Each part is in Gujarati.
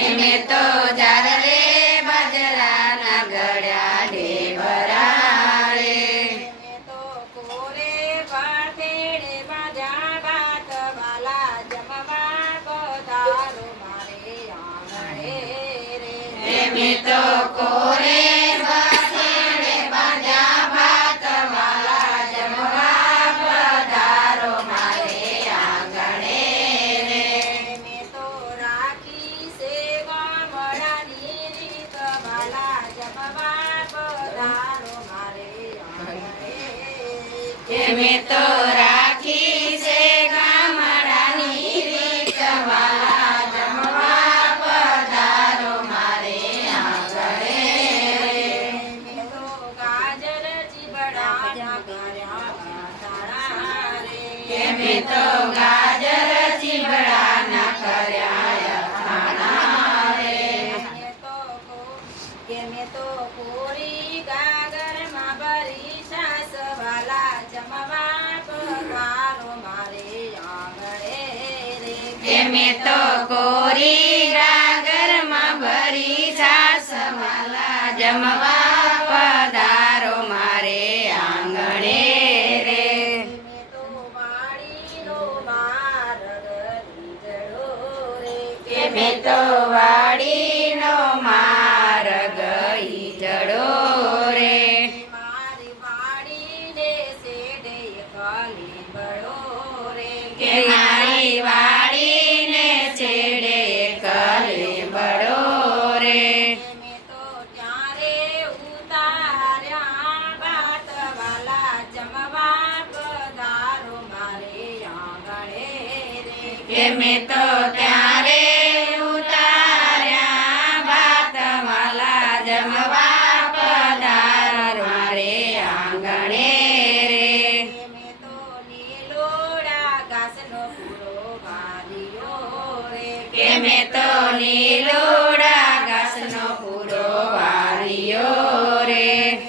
એમે તો જાર રે બાજરાના ગળ્યા ઢેબરાળે. એમે તો કોરે પાથેડે બાજા ભાત વાલા જમવા પધારો મારે આંગણે રે. એમે તો કોરે બાથેડે બાજા ભાત વાલા જમવા પધારો મારે આંગણે રે. એમે તો રાખી છે ગામડાની રીત વાલા જમવા પધારો મારે આંગણે. એમે તો રાખી છે ગામડાની રીત વાલા જમવા પધારો મારે આંગણે રે. એમે તો ગાજર ચીબડાના કર્યા તારા રે. એમે તો ગાજર ચીબડાના કર્યા અથાણા રે. એમે તો કોરી ગાગરમાં ભરી છાસ વાલા જમવા પધારો મારે આંગણે રે. એમે તો કોરી ગાગરમાં ભરી છાસ વાલા જમવા પધારો મારે આંગણે રે. એમે તો વાડીનો માર્ગ લીધડો રે. એમે તો વાડીનો માર્ગ ઈજડો રે. મારી વાડીને શેઢે કલીબડો રે. કે મારી વાડીને છેડે કલીબડો રે. એમે તો ત્યારે ઉતાર્યા ભાત વાલા જમવા પધારો મારે આંગણે રે. એમે તો ત્યારે ઉતાર્યા ભાત વાલા જમવા પધારો મારે આંગણે રે. એમે તો લીલોડા ઘાસનો પૂરો વાર્યો રે. એમે તો લીલોડા ઘાસનો પૂરો વાર્યો રે.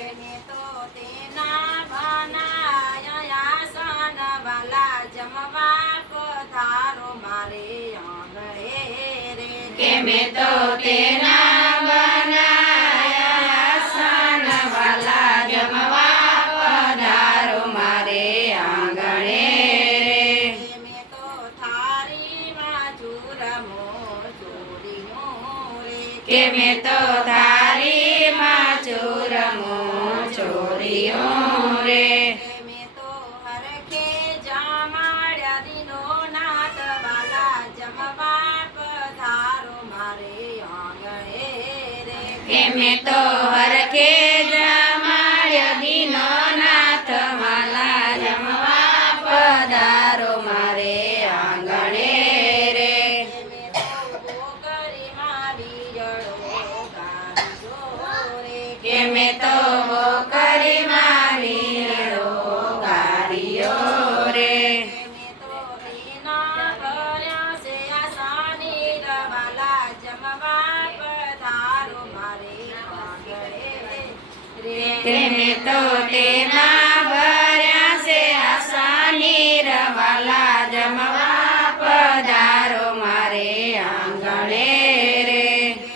એમે તો તેના બનાયા આસન વાલા જમવા પધારો મારે આંગણે રે. એમે તો તેના બનાયા આસન વાલા જમવા પધારો મારે આંગણે રે. એમે તો થાળીમાં ચૂરમો ચોરીનો રે. એમે તો થાળીમાં ચૂરમો ચોર્યો રે. એમે તો હરખે જમાડ્યા દીનો નાથ વાલા જમવા પધારો મારે આંગણે રે. એમે તો હરખે જમાડ્યો દીનો નાથ વાલા જમવા પધારો મારે આંગણે રે. એમે તો ગોકરીમાં વિયળો ગાજો રે. એમે તો કરી વીરડો ગાર્યો રે. એમે તો તેના ભર્યા છે આસાની રવાલા જમવા પધારો મારે આંગણે રે. તેમે તો તેના ભર્યા છે આસાની રવાલા જમવા પધારો મારે આંગણે રે.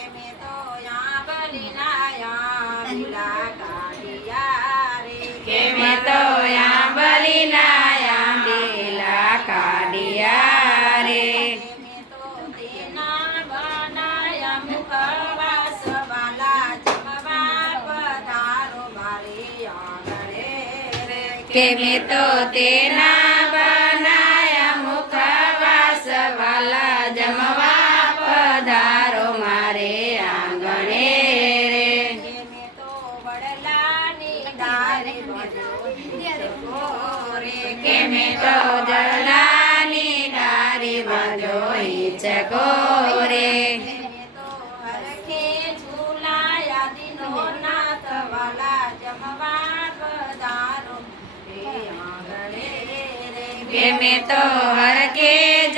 એમે તો આંબલીના આંબીલા કાઢિયા રે. એમે તો આંબલીના આંબીલા કાઢિયા રે. એમે તો તેના બનાયા મુખવાસ વાલા જમવા પધારો મારે આંગણે રે. કેમે તો તેના બનાયા મુખવાસ વાલા જમવા પધારો મારે આંગણે રે. એમે તો વડલાની ડાળી ભજો રે. કેમે તો જલાની ડારી બાજો ઈચકો રે. એમે તો હરખે ઝૂલાયા દીનો નાથ વાલા જમવા પધારો રે આંગણે રે. કેમે તો હરકે જ